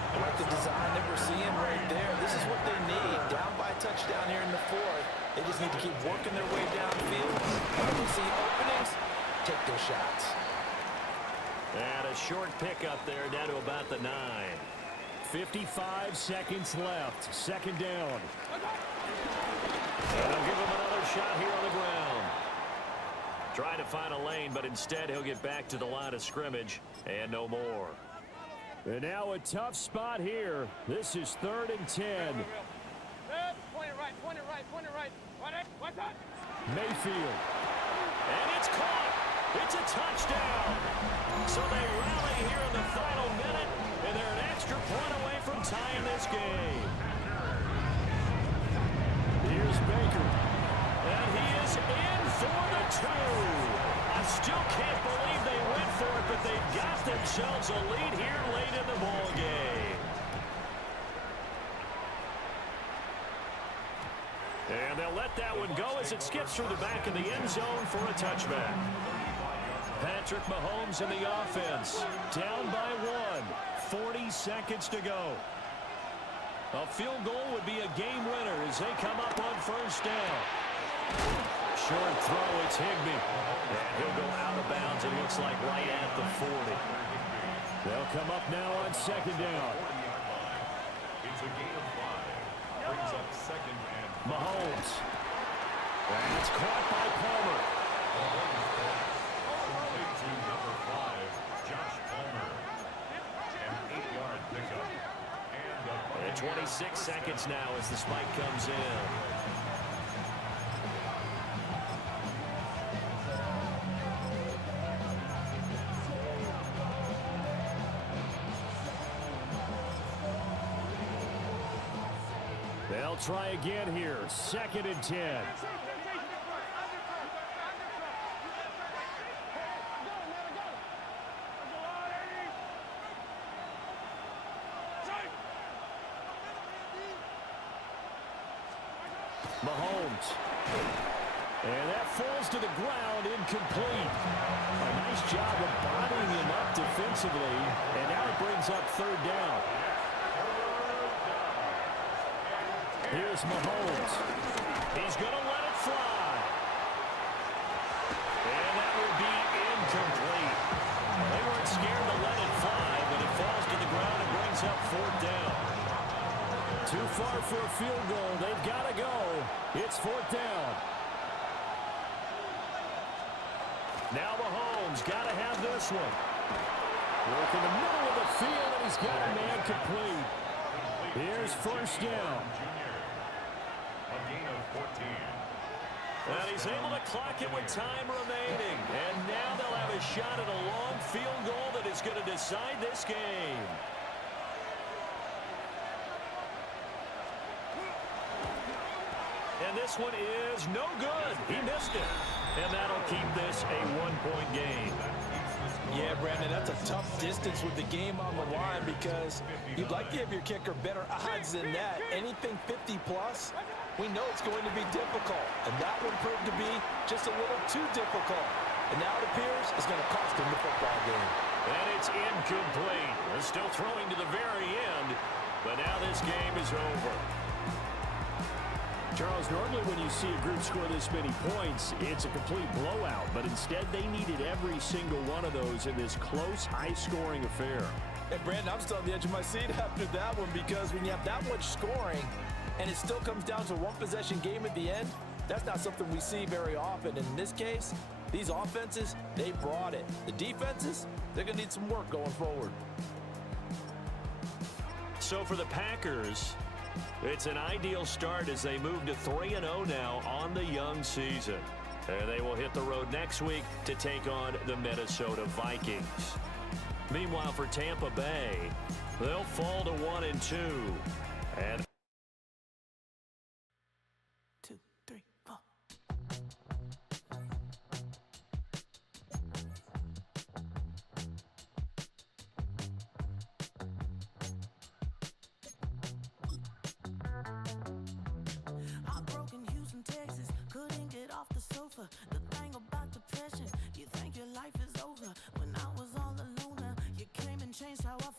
I like the design that we're seeing right there. This is what they need. Down by a touchdown here in the 4th. They just need to keep working their way downfield. When they see openings, take their shots. And a short pickup there down to about the 9. 55 seconds left. 2nd down. And they'll give him another shot here on the ground. Trying to find a lane, but instead he'll get back to the line of scrimmage and no more. And now a tough spot here. This is 3rd and 10. Mayfield. And it's caught. It's a touchdown. So they rally here in the final minute, and they're an extra point away from tying this game. Here's Baker. And he is in for the 2. I still can't believe they went for it, but they've got themselves a lead here late in the ball game. And they'll let that one go as it skips through the back of the end zone for a touchback. Patrick Mahomes in the offense. Down by 1. 40 seconds to go. A field goal would be a game winner as they come up on 1st down. Short throw, it's Higbee. And he'll go out of bounds, it looks like, right at the 40. They'll come up now on 2nd down. It's a gain of 5. Brings up 2nd and Mahomes. And it's caught by Palmer. to number 5, Josh Palmer. An 8-yard pickup. And 26 seconds now as the spike comes in. They'll try again here. 2nd and 10. Mahomes. And that falls to the ground, incomplete. A nice job of bottling him up defensively, and now it brings up 3rd down. Here's Mahomes. He's going to let it fly. And that will be incomplete. They weren't scared to let it fly, but it falls to the ground and brings up 4th down. Too far for a field goal. They've got to go. It's 4th down. Now Mahomes got to have this one. Work in the middle of the field, and he's got a man complete. Here's 1st down. A gain of 14. And he's able to clock it with time remaining. And now they'll have a shot at a long field goal that is going to decide this game. And this one is no good. He missed it. And that'll keep this a 1-point game. Yeah, Brandon, that's a tough distance with the game on the line because you'd like to have your kicker better odds than that. Anything 50-plus, we know it's going to be difficult. And that one proved to be just a little too difficult. And now it appears it's going to cost him the football game. And it's incomplete. They're still throwing to the very end. But now this game is over. Charles, normally when you see a group score this many points, it's a complete blowout. But instead, they needed every single one of those in this close, high-scoring affair. Hey, Brandon, I'm still on the edge of my seat after that one because when you have that much scoring and it still comes down to a one-possession game at the end, that's not something we see very often. And in this case, these offenses, they brought it. The defenses, they're going to need some work going forward. So for the Packers, it's an ideal start as they move to 3-0 now on the young season. And they will hit the road next week to take on the Minnesota Vikings. Meanwhile, for Tampa Bay, they'll fall to 1-2. And 2, 3, 4. Heartbroken Houston, Texas, couldn't get off the sofa. The thing about depression, you think your life is over. When I was all alone, you came and changed how I